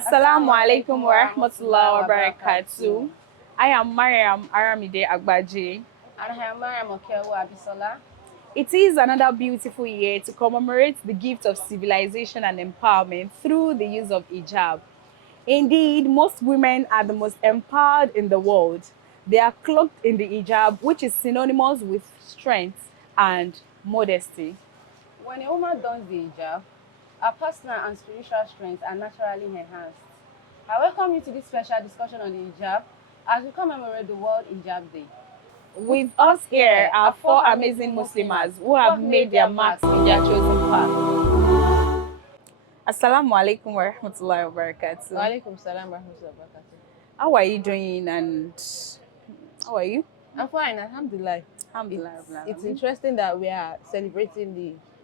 Assalamu alaikum wa rahmatullahi wa barakatuh. I am Mariam Aramide Agbaje. And I am Mariam Okewo Abisola. It is another beautiful year to commemorate the gift of civilization and empowerment through the use of hijab. Indeed, most women are the most empowered in the world. They are cloaked in the hijab, which is synonymous with strength and modesty. When a woman dons the hijab, her personal and spiritual strengths are naturally enhanced. I welcome you to this special discussion on the hijab as we commemorate the World Hijab Day. With us here are four amazing Muslims who have made their marks in their chosen path. Assalamu alaikum wa rahmatullahi wa barakatuh. Wa alaikum salam wa rahmatullahi wa barakatuh. How are you doing and how are you? I'm fine, alhamdulillah. Alhamdulillah. It's interesting that we are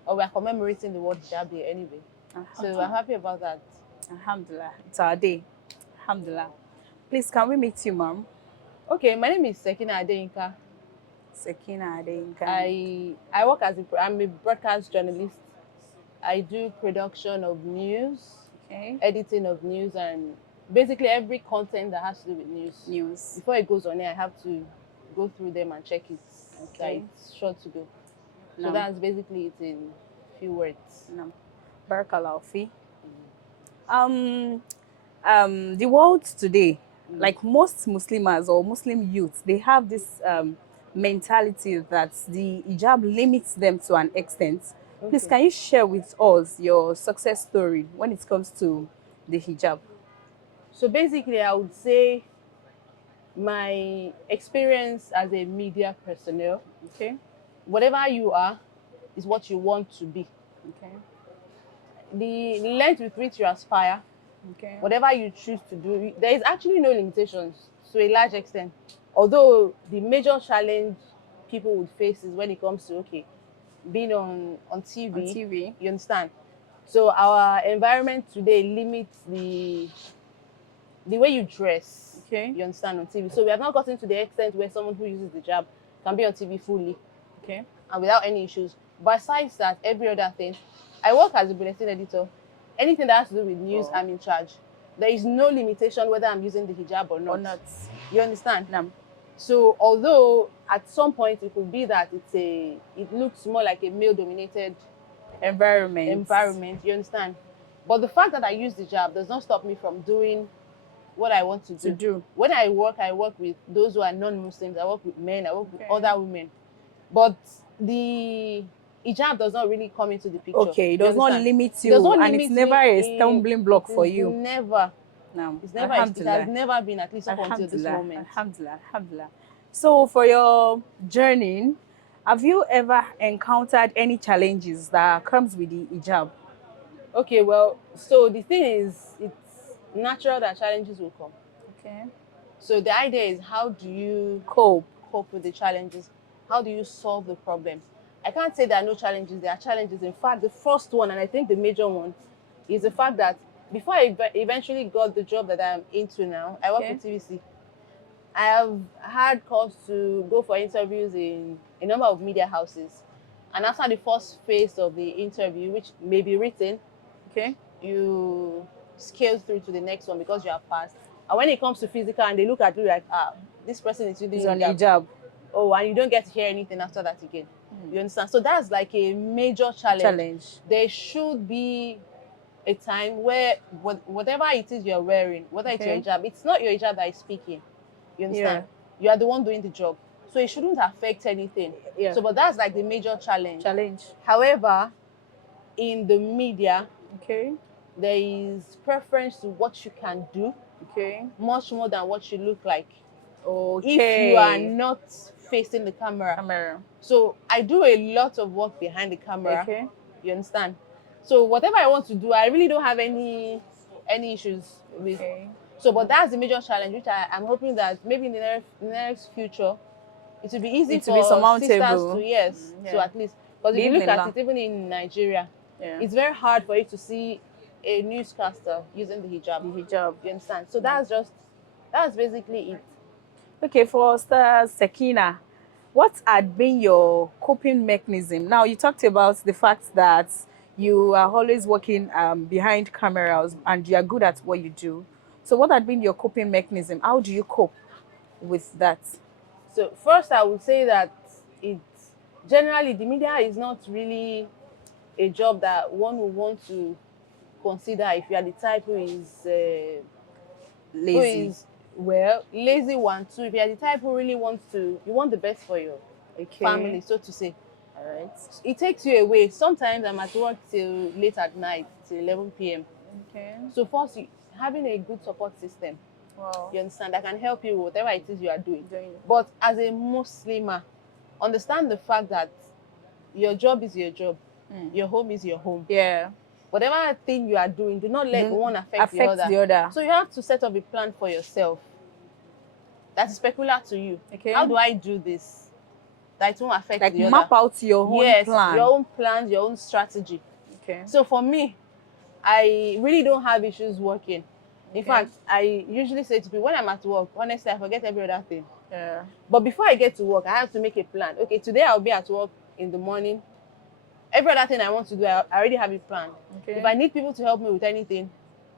we are commemorating the World Hijab Day anyway. So I'm happy about that. Alhamdulillah. It's our day. Alhamdulillah. Please, can we meet you, ma'am? Okay, my name is Sekina Adeyinka. Sekina Adeyinka. I work I'm a broadcast journalist. I do production of news, editing of news, and basically every content that has to do with news. Before it goes on air, I have to go through them and check it. Okay. It's sure to go. So that's basically it in few words. Barakallahu fi. The world today, like most Muslims or Muslim youths, they have this mentality that the hijab limits them to an extent. Okay. Please, can you share with us your success story when it comes to the hijab? So basically, I would say my experience as a media personnel, whatever you are is what you want to be. The length with which you aspire, whatever you choose to do, there is actually no limitations to a large extent. Although the major challenge people would face is when it comes to being on TV. You understand? So our environment today limits the way you dress. You understand, on TV. So we have not gotten to the extent where someone who uses the hijab can be on TV fully, and without any issues. Besides that, every other thing, I work as a bulletin editor. Anything that has to do with news, I'm in charge. There is no limitation whether I'm using the hijab or not. You understand? So although at some point it could be that it looks more like a male-dominated environment, you understand? But the fact that I use the hijab does not stop me from doing what I want to do. When I work with those who are non-Muslims. I work with men, I work with other women. But the hijab does not really come into the picture. Okay, it does not limit you, and it's never a stumbling block for you. Never. No. It's never. It has never been, at least up until this moment. Alhamdulillah. So for your journey, have you ever encountered any challenges that comes with the hijab? Okay, well, so the thing is, it's natural that challenges will come. So the idea is, how do you cope with the challenges? How do you solve the problems? I can't say there are no challenges. There are challenges. In fact, the first one, and I think the major one, is the fact that before I eventually got the job that I'm into now, I work with TVC. I have had calls to go for interviews in a number of media houses. And after the first phase of the interview, which may be written, you scale through to the next one because you have passed. And when it comes to physical, and they look at you like, this person is using hijab. Oh, and you don't get to hear anything after that again. You understand? So that's like a major challenge. There should be a time where whatever it is you're wearing, whether it's your hijab, it's not your hijab that is speaking. You understand? You are the one doing the job. So it shouldn't affect anything. So, but that's like the major challenge. However, in the media, there is preference to what you can do, much more than what you look like. If you are not facing the camera. So I do a lot of work behind the camera. You understand? So whatever I want to do, I really don't have any issues with. So, but that's the major challenge, which I'm hoping that maybe in the next future, it will be easy for sisters to at least, because if you look at it, even in Nigeria, it's very hard for you to see a newscaster using the hijab. You understand? So that's basically it. Okay, for Sekina, what had been your coping mechanism? Now, you talked about the fact that you are always working behind cameras and you are good at what you do. So what had been your coping mechanism? How do you cope with that? So first, I would say that it's generally the media is not really a job that one would want to consider if you are the type who Lazy. is well lazy one too. If you are the type who really wants to, you want the best for your family, Okay. so to say. All right. It takes you away. Sometimes I'm at work till late at night, till 11 p.m. Okay. So first, having a good support system, Wow. you understand, that can help you with whatever it is you are doing. Doing it. But as a Muslimah, understand the fact that your job is your job, your home is your home. Yeah. Whatever thing you are doing, do not let Don't one affect the other. the other. So you have to set up a plan for yourself that is peculiar to you. Okay. How do I do this that it won't affect Like the map other? out your own Yes, plan. your own plans, your own strategy. Okay. So for me, I really don't have issues working. In Okay. fact, I usually say to people, when I'm at work, honestly, I forget every other thing. Yeah. But before I get to work, I have to make a plan. Okay, today I'll be at work in the morning. Every other thing I want to do, I already have it planned. Okay. If I need people to help me with anything,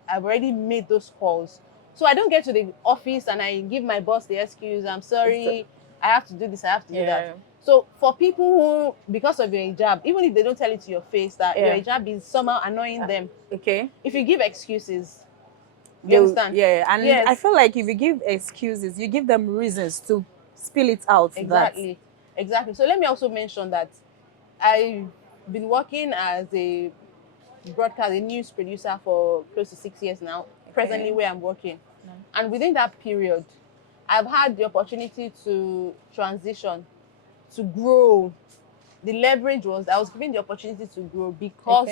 I've already made those calls. So I don't get to the office and I give my boss the excuse, I'm sorry, I have to do this, I have to do that. So for people who, because of your hijab, even if they don't tell it to your face that your hijab is somehow annoying them, Okay. if you give excuses, you understand? Yeah, and Yes. I feel like if you give excuses, you give them reasons to spill it out. Exactly. Exactly. So let me also mention that I've been working as a news producer for close to 6 years now, presently where I'm working. And within that period, I've had the opportunity to transition, to grow. The leverage was I was given the opportunity to grow because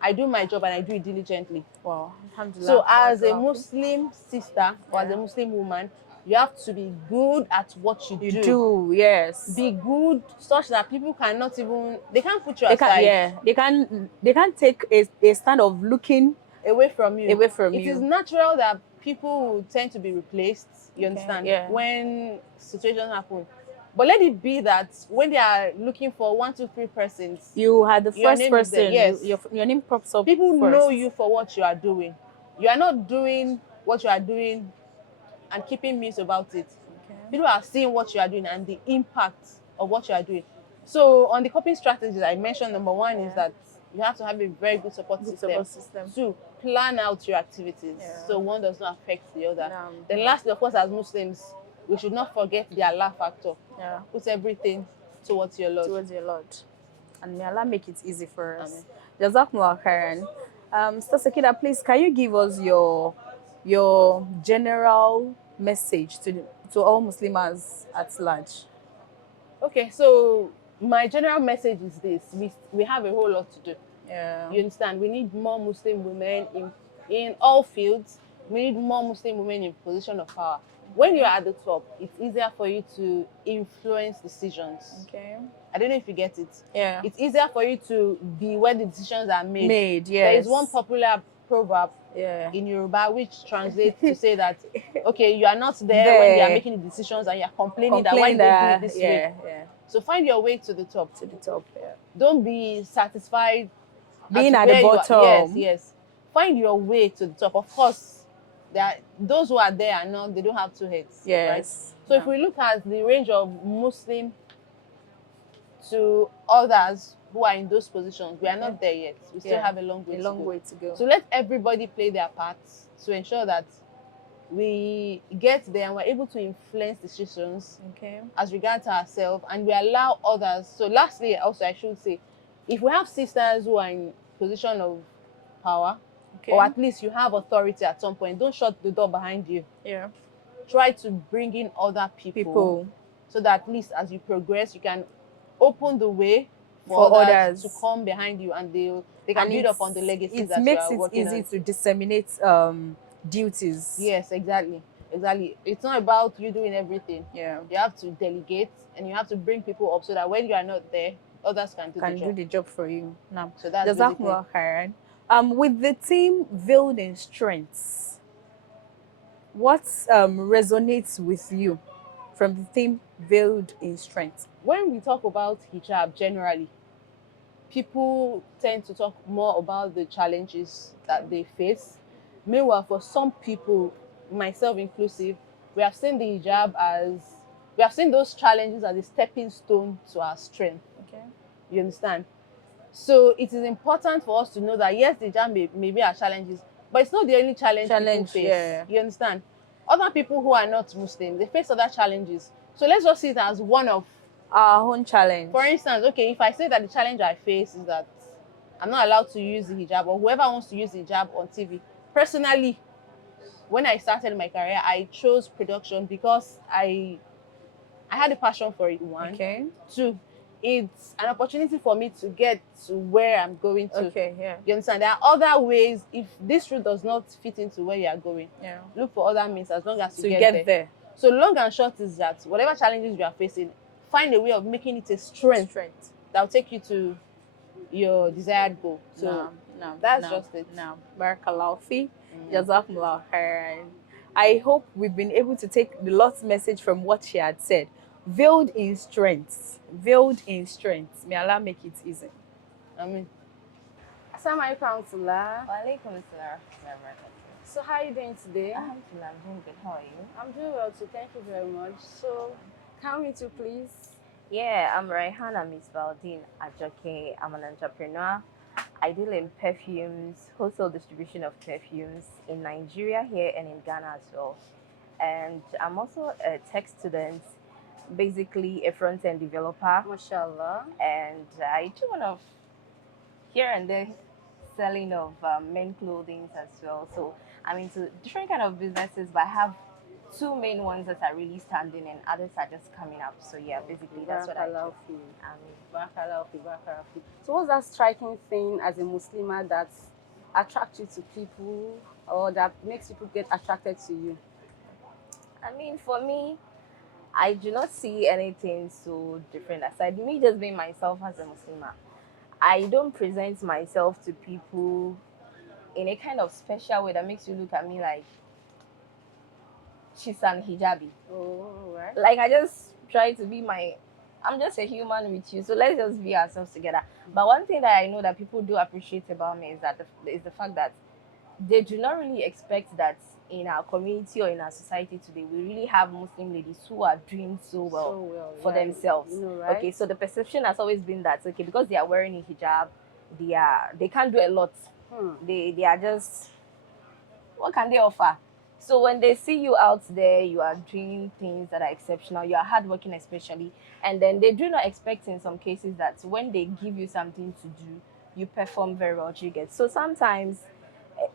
I do my job and I do it diligently. Wow. Alhamdulillah. So as a Muslim sister or as a Muslim woman, you have to be good at what you do. Yes. Be good such that people cannot even, they can't put you aside. They can't take a stand of looking away from you. away from It you. is natural that people will tend to be replaced, you understand, yeah. when situations happen. But let it be that when they are looking for 1, 2, 3 persons, You had the your first name is there. person. Yes. Your name pops up People first. know you for what you are doing. You are not doing what you are doing and keeping mute about it. People are seeing what you are doing and the impact of what you are doing. So on the coping strategies, I mentioned number one is that you have to have a very good support system. Two, plan out your activities so one does not affect the other. Then lastly, of course, as Muslims, we should not forget the Allah factor. Put everything towards your Lord. Towards your Lord. And may Allah make it easy for us. Jazakumullah khairan. Sister Sakida, please, can you give us your general message to all Muslims at large? Okay, so my general message is this: we have a whole lot to do. You understand? We need more Muslim women in all fields. We need more Muslim women in position of power. When you're at the top, it's easier for you to influence decisions. I don't know if you get it. It's easier for you to be where the decisions are made. There is one popular proverb in Yoruba which translates to say that, okay, you are not there when they are making the decisions and you're complaining that why they do it this way. So find your way to the top. Don't be satisfied being at the bottom. Yes. Find your way to the top. Of course, those who are there are not, they don't have two heads. Right? So if we look at the range of Muslim to others who are in those positions, we are not there yet. We still have a long way to go. So let everybody play their parts to ensure that we get there and we're able to influence decisions as regards ourselves, and we allow others. So lastly, also I should say, if we have sisters who are in position of power, or at least you have authority at some point, don't shut the door behind you. Try to bring in other people so that at least as you progress, you can open the way for others to come behind you, and they can build upon the legacies that you are working on. It makes it easy to disseminate duties. Yes, exactly. It's not about you doing everything. You have to delegate and you have to bring people up so that when you are not there, others can do the job for you. No. So that's basically it. With the team Veiled in Strengths, what resonates with you from the team Veiled in Strength? When we talk about hijab generally, people tend to talk more about the challenges that they face. Meanwhile, for some people, myself inclusive, we have seen the hijab as we have seen those challenges as a stepping stone to our strength. Okay. You understand? So it is important for us to know that yes, the hijab may be our challenges, but it's not the only challenge people face. Yeah. You understand? Other people who are not Muslim, they face other challenges. So let's just see it as one of Our own challenge. for instance, okay, if I say that the challenge I face is that I'm not allowed to use the hijab, or whoever wants to use the hijab on TV. Personally, when I started my career, I chose production because I had a passion for it. One, Okay. two, it's an opportunity for me to get to where I'm going to. Okay, yeah. You understand? There are other ways. If this route does not fit into where you are going, Yeah. look for other means as long as you To get there. there. So long and short is that whatever challenges you are facing, find a way of making it a strength that will take you to your desired goal. So that's just it. Now, Barakallahu fi, Jazakumullah khairan. I hope we've been able to take the last message from what she had said. Veiled in strength. Veiled in strength. May Allah make it easy. Amen. Assalamu alaikum warahmatullah. Walaikum assalam. So how are you doing today? Alhamdulillah, I'm doing good. How are you? I'm doing well too. Thank you very much. So can we too, please? Yeah, I'm Raihana Miss Valdine Ajoke. I'm an entrepreneur. I deal in perfumes, wholesale distribution of perfumes in Nigeria here and in Ghana as well. And I'm also a tech student, basically a front-end developer. MashaAllah. And I do one of here and there selling of men clothing as well. So I'm into different kind of businesses, but I have two main ones that are really standing and others are just coming up. So yeah, basically that's what I do. Barakallahu fi, barakallahu fi. So what's that striking thing as a Muslimah that attracts you to people or that makes people get attracted to you? I mean, for me, I do not see anything so different aside me just being myself as a Muslimah. I don't present myself to people in a kind of special way that makes you look at me like she's an hijabi. Oh, right. Like I just try to be I'm just a human with you, so let's just be ourselves together. But one thing that I know that people do appreciate about me is that is the fact that they do not really expect that in our community or in our society today, we really have Muslim ladies who are doing so well for themselves. You know, right? Okay, so the perception has always been that okay, because they are wearing a hijab, they can't do a lot. They are just, what can they offer? So when they see you out there, you are doing things that are exceptional, you are hardworking especially, and then they do not expect in some cases that when they give you something to do, you perform very well, you get. So sometimes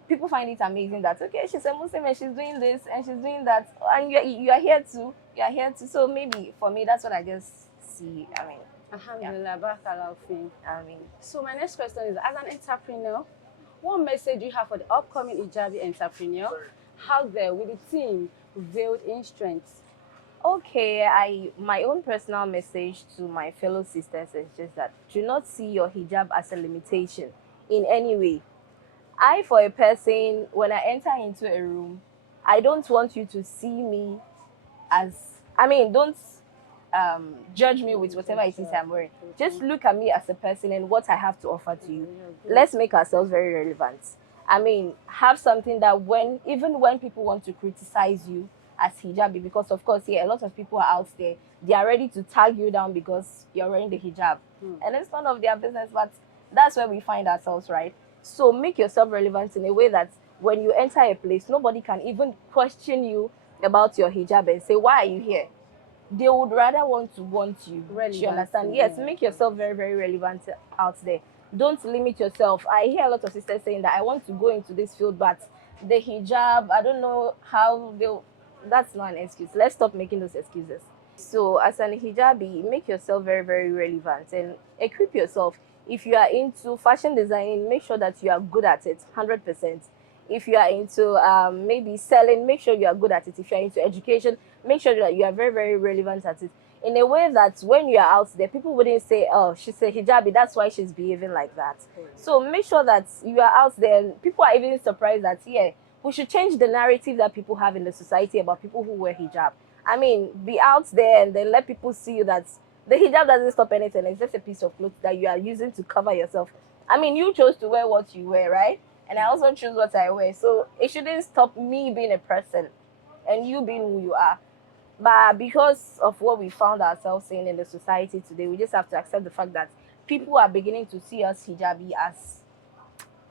people find it amazing that okay, she's a Muslim and she's doing this and she's doing that, and you are here too. You are here too. So maybe for me, that's what I just see. I mean, Alhamdulillah, barakallahu fi. I mean. So my next question is, as an entrepreneur, what message do you have for the upcoming hijabi entrepreneur out there with the team Veiled in Strength? Okay, my own personal message to my fellow sisters is just that do not see your hijab as a limitation in any way. I, for a person, when I enter into a room, I don't want you to see me as, I mean, don't judge me with whatever it is I'm wearing. Just look at me as a person and what I have to offer to you. Let's make ourselves very relevant. I mean, have something that even when people want to criticize you as hijabi, because of course, yeah, a lot of people are out there, they are ready to tag you down because you're wearing the hijab. And it's none of their business, but that's where we find ourselves, right? So make yourself relevant in a way that when you enter a place, nobody can even question you about your hijab and say, why are you here? They would rather want you. Do you understand? Yes, make yourself very, very relevant out there. Don't limit yourself. I hear a lot of sisters saying that I want to go into this field, but the hijab, I don't know how that's not an excuse. Let's stop making those excuses. So as an hijabi, make yourself very, very relevant and equip yourself. If you are into fashion designing, make sure that you are good at it, 100%. If you are into maybe selling, make sure you are good at it. If you are into education, make sure that you are very, very relevant at it. In a way that when you are out there, people wouldn't say, oh, she's a hijabi, that's why she's behaving like that. So make sure that you are out there. And people are even surprised that, yeah, we should change the narrative that people have in the society about people who wear hijab. I mean, be out there and then let people see you that The hijab doesn't stop anything. It's just a piece of clothes that you are using to cover yourself. I mean, you chose to wear what you wear, right? And I also choose what I wear. So it shouldn't stop me being a person and you being who you are. But because of what we found ourselves in the society today, we just have to accept the fact that people are beginning to see us hijabi as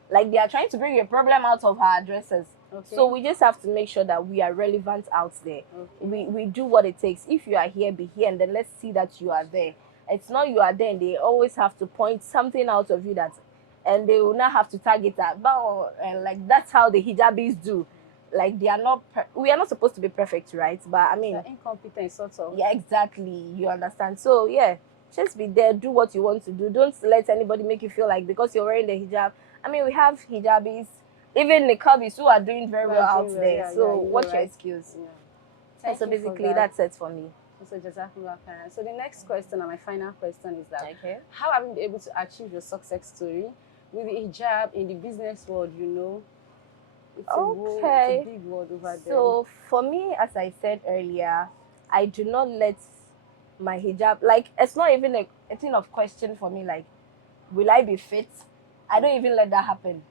like they are trying to bring a problem out of our dresses. Okay. So we just have to make sure that we are relevant out there. Okay. We do what it takes. If you are here, be here, and then let's see that you are there. It's not you are there, and they always have to point something out of you that, and they will not have to target that. But and like that's how the hijabis do. Like they are not. We are not supposed to be perfect, right? But I mean, They're incompetent, sort of. yeah, exactly. You understand? So yeah, just be there, do what you want to do. Don't let anybody make you feel like because you're wearing the hijab. I mean, we have hijabis, even niqabis who are doing very well out there. Yeah, so yeah, what's your right. excuse? Yeah. And Thank so you for basically, that. that's it for me. So Jazakumullah khairan. So the next question and my final question is that Okay. how have you been able to achieve your success story with the hijab in the business world? You know, it's Okay. a big world over there. So for me, as I said earlier, I do not let my hijab like it's not even a thing of question for me. Like, will I be fit? I don't even let that happen.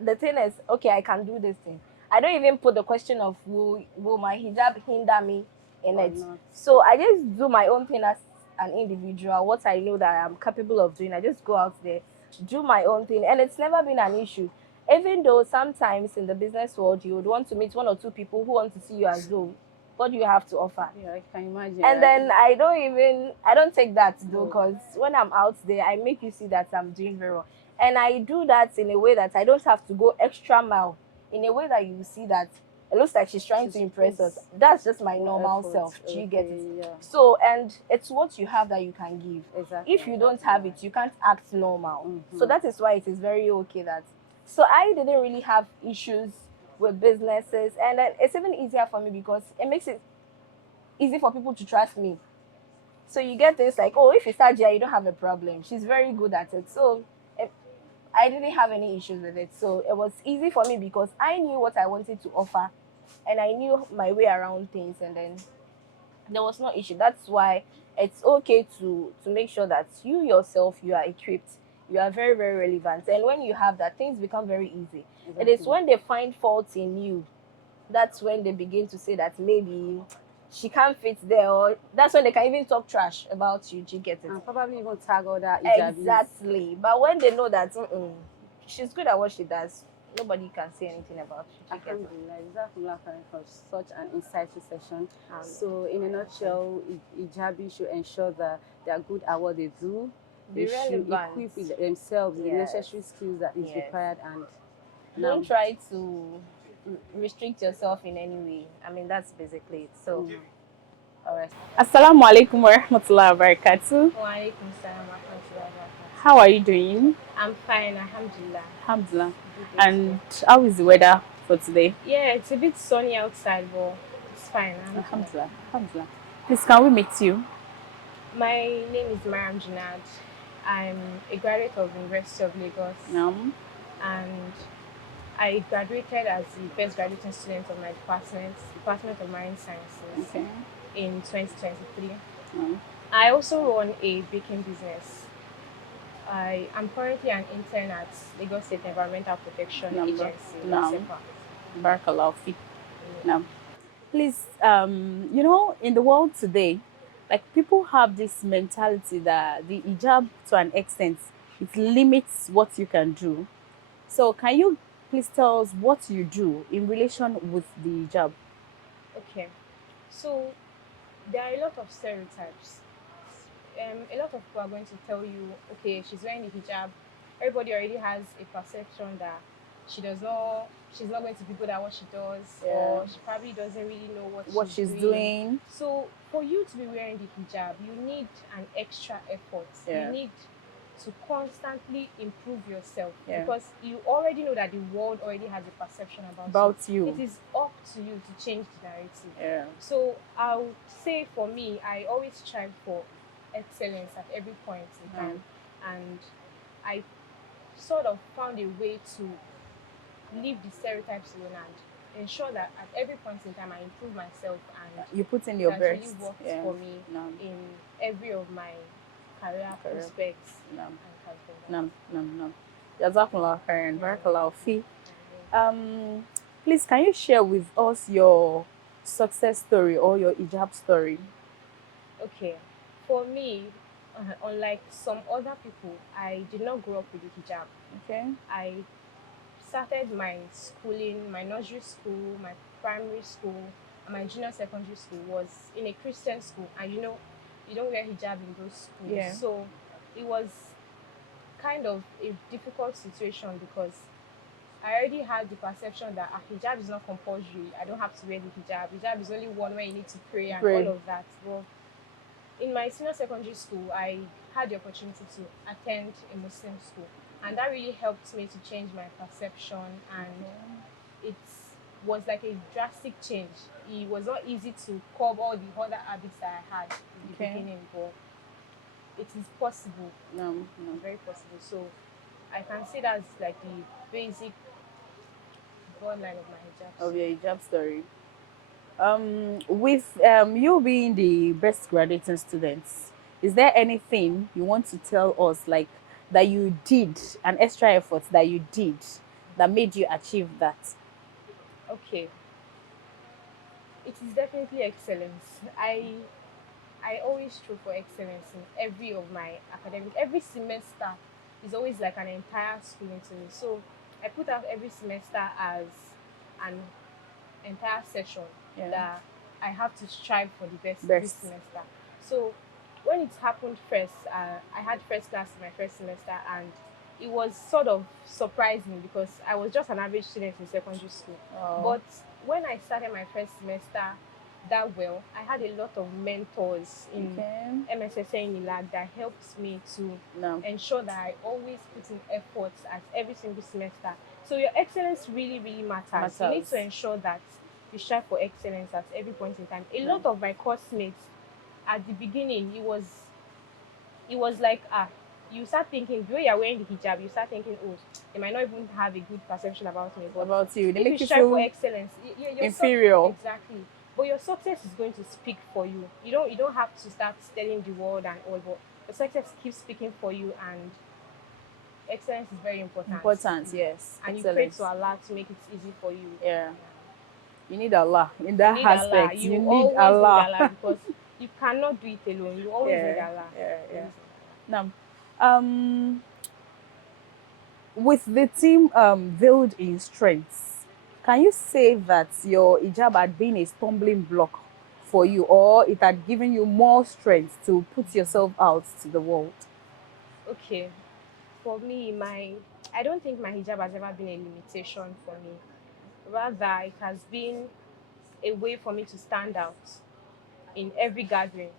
The thing is, okay, I can do this thing. I don't even put the question of will my hijab hinder me in Or it. not. So I just do my own thing as an individual. What I know that I'm capable of doing, I just go out there, do my own thing, and it's never been an issue. Even though sometimes in the business world you would want to meet one or two people who want to see you as though what do you have to offer. Yeah, I can imagine. And right? then I don't take that though, No. because when I'm out there, I make you see that I'm doing very well. And I do that in a way that I don't have to go extra mile, in a way that you see that it looks like she's trying to impress us. That's just my more normal effort. self. Do you get Okay, it? yeah. So, and it's what you have that you can give. Exactly. If you don't have it, you can't act normal. Mhm. So that is why it is very okay that. So I didn't really have issues with businesses, and then it's even easier for me because it makes it easy for people to trust me. So you get this like, oh, if you start here, you don't have a problem. She's very good at it. So I didn't have any issues with it. So it was easy for me because I knew what I wanted to offer and I knew my way around things, and then there was no issue. That's why it's okay to make sure that you yourself, you are equipped, you are very, very relevant. And when you have that, things become very easy. It is when they find faults in you, that's when they begin to say that maybe she can't fit there, or that's when they can even talk trash about you. Do you get it? And probably even tag other hijabis. Exactly. But when they know that she's good at what she does, nobody can say anything about you. Do you get it? Alhamdulillah, Jazakumullah khairan for such an insightful session. So, in a nutshell, hijabi should ensure that they are good at what they do. Be They should relevant. equip themselves with the Yes. necessary skills that is Yes. required, and Don't try to restrict yourself in any way. I mean, that's basically it. So, all right. Assalamu alaikum wa rahmatullahi wa barakatuh. Walaikum salam wa rahmatullahi wa barakatuh. How are you doing? I'm fine, alhamdulillah. Alhamdulillah. And how is the weather for today? Yeah, it's a bit sunny outside, but it's fine. Alhamdulillah. Alhamdulillah. Please, can we meet you? My name is Mariam Jinad. I'm a graduate of University of Lagos, and I graduated as the best graduating student of my Department of Marine Sciences, in 2023. I also run a baking business. I am currently an intern at Lagos State Environmental Protection Agency. Barakallahu fi. Now, please, in the world today, like people have this mentality that the hijab, to an extent, it limits what you can do. So, can you please tell us what you do in relation with the hijab? Okay, so there are a lot of stereotypes. A lot of people are going to tell you, okay, she's wearing the hijab. Everybody already has a perception that she's not going to be good at what she does, or she probably doesn't really know what she's doing. So for you to be wearing the hijab, you need an extra effort. You need to constantly improve yourself, because you already know that the world already has a perception about you. It is up to you to change the narrative. So I would say for me, I always strive for excellence at every point in time, and I sort of found a way to leave the stereotypes alone and ensure that at every point in time I improve myself, and You put in it your has best. really worked Yeah. for me No. in every of my career Career. prospects. No. And it has been that. No. Jazakumullah khairan. Barakallahu fi. Please, can you share with us your success story or your hijab story? Okay, for me, unlike some other people, I did not grow up with the hijab. Okay. I started my schooling, my nursery school, my primary school, and my junior secondary school was in a Christian school, and you don't wear hijab in those schools. Yeah. So it was kind of a difficult situation because I already had the perception that hijab is not compulsory. I don't have to wear the hijab. Hijab is only one where you need to pray and Pray. all of that. But in my senior secondary school, I had the opportunity to attend a Muslim school, and that really helped me to change my perception. And it was like a drastic change. It was not easy to curb all the other habits that I had in the beginning, but it is possible. No. Very possible. So I can say that's like the basic broad line of my hijab. Of your hijab story. With you being the best graduating students, is there anything you want to tell us, like that you did, an extra effort that you did that made you achieve that? Okay, it is definitely excellence. I always strive for excellence in every of my academic. Every semester is always like an entire schooling to me. So I put out every semester as an entire session that I have to strive for the best this semester. So when it happened first, I had first class in my first semester, and it was sort of surprising because I was just an average student in secondary school. But when I started my first semester that well, I had a lot of mentors in MSSN Lagos that helped me to ensure that I always put in efforts at every single semester. So your excellence really, really matters. You need to ensure that you strive for excellence at every point in time. A lot of my course mates at the beginning, it was like you start thinking the way you're wearing the hijab, you start thinking, oh, they might not even have a good perception about me. But about you, they if make you you strive feel for excellence, your inferior. Exactly. But your success is going to speak for you. You don't have to start telling the world and all, but your success keeps speaking for you, and excellence is very important. Yes. And you pray to Allah to make it easy for you. Yeah. You need Allah in that aspect. Allah. You need always Allah. need Allah because you cannot do it alone. You always need Allah. Now, with the team veiled in strengths, can you say that your hijab had been a stumbling block for you, or it had given you more strength to put yourself out to the world? Okay, for me, I don't think my hijab has ever been a limitation for me. Rather, it has been a way for me to stand out in every gathering.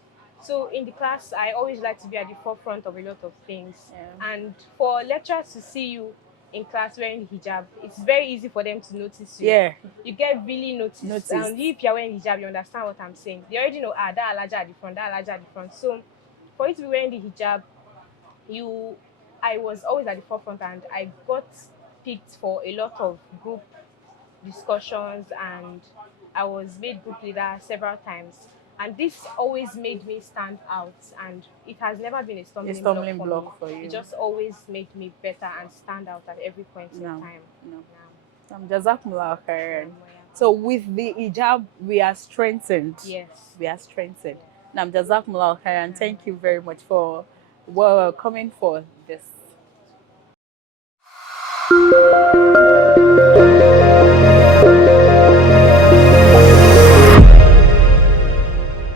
So in the class, I always like to be at the forefront of a lot of things. And for lecturers to see you in class wearing the hijab, it's very easy for them to notice you. Yeah. You get really noticed. And if you're wearing hijab, you understand what I'm saying. They already know, that alaja at the front, that alaja at the front. So for you to be wearing the hijab, I was always at the forefront, and I got picked for a lot of group discussions, and I was made group leader several times. And this always made me stand out, and it has never been a stumbling block for you. It just always made me better and stand out at every point in time. Jazakumullah khairan. So with the hijab, we are strengthened. Yes. We are strengthened. Jazakumullah khairan. Thank you very much for coming for this